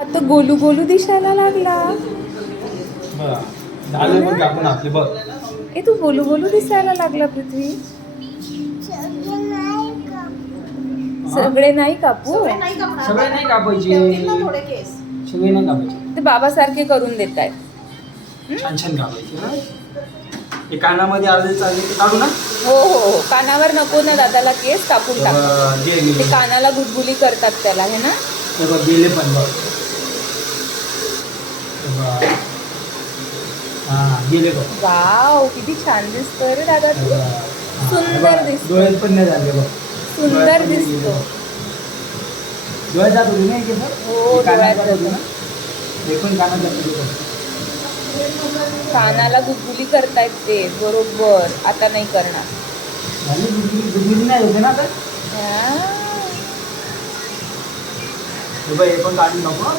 आता गोलू गोलू दिसायला लागला. ए तू गोलू गोलू दिसायला लागला पृथ्वी. सगळे नाही कापू. सगळे नाही कापायचे. सगळे नाही कापायचे. ते बाबासारखे करून देत आहेत. छान छान कापायचे. हे कानामध्ये आले चालले ते काढू ना. हो हो हो, कानावर नको ना दादाला, केस कापून टाक. ते कानाला गुदगुली करतात त्याला, हे ना. हे बघ गेले पण बघ. हा गेले बघ. वाव, किती छान दिसतोय रे दादा तू. सुंदर दिसतो. डोळे पण नाही झाले बघ. सुंदर दिसतो. डोळ्यात जात होते ना. हो, डोळ्यात जातो ना. हे पण कानात जातो. कानाला गुदगुली करतायत ते, बरोबर. आता नाही करणार. झाली गुदगुली नाही होते ना आता. हे बघ, हे पण काढून नको.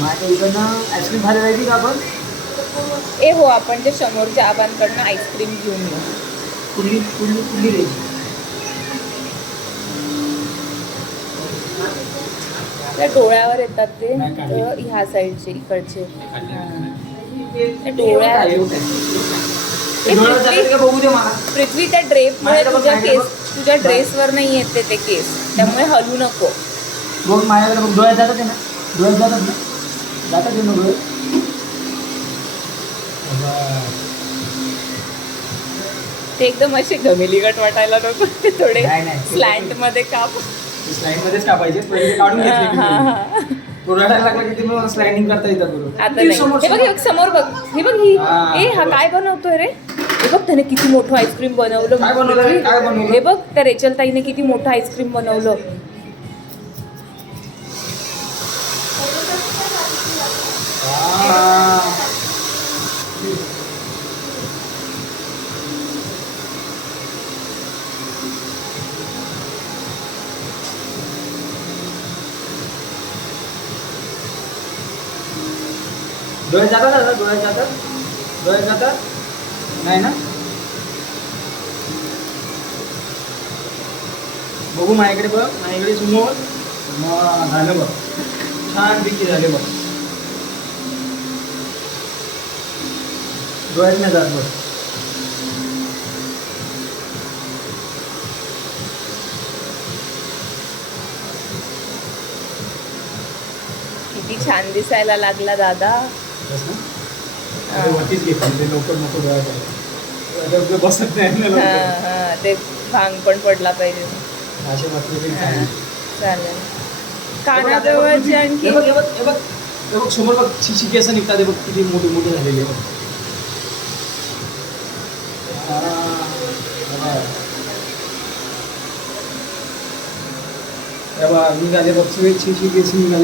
माझ्या इकडनं आईस्क्रीम खायला जायची का आपण? ए हो, आपण ते समोरच्या आबांकडनं आईस्क्रीम घेऊन येऊ. कुल्ली कुल्ली कुल्ली द्यायची. त्या डोळ्यावर येतात ते, ह्या साईडचे, इकडचे. डोळ्यात. पृथ्वी, त्या ड्रेपमुळे तुझ्या ड्रेसवर नाही येते ते केस, त्यामुळे हलू नको. बघ माझ्याकडे बघ, डोळ्यात जातात ना. डोळ्यात जातात ना. जातात ना डोळे. ते एकदम असे घमेलीगट वाटायला नको. ते थोडे स्लॅन्ट मध्ये काप. स्लाइड मध्येच कापायचे, पहिले काढून घेतले. थोडा लागला की तुम्ही स्लाइडिंग करता येतात बरोबर. आता नाही. हे बघ, हे बघ समोर बघ. हे बघ ही. ए हा काय बनवतोय रे? हे बघ त्याने किती मोठं आईस्क्रीम बनवलं. काय बनवलं? हे बघ, त्या रेचल ताईने किती मोठं आईस्क्रीम बनवलं. डोळ्यात जातात ना. डोळ्यात जातात. डोळ्यात जातात नाही ना. बघू माझ्याकडे बघ. माझ्याकडे समोर मग झालं बघ. छान पैकी झाले बघ. डोळ्यात नाही जात बघ. किती छान दिसायला लागला दादा. वरतीच घेतली ते लवकर नको डोळ्यात बसत नाही ना. ते भांग पण पडला पाहिजे. असे वाटले चालेल. कानाजवळची आणखी. हे बघ समोर बघ. शिशी केस निघतात. बघ किती मोठी मोठी झालेली आहे. निघाले बघ. शिशी केस निघाले.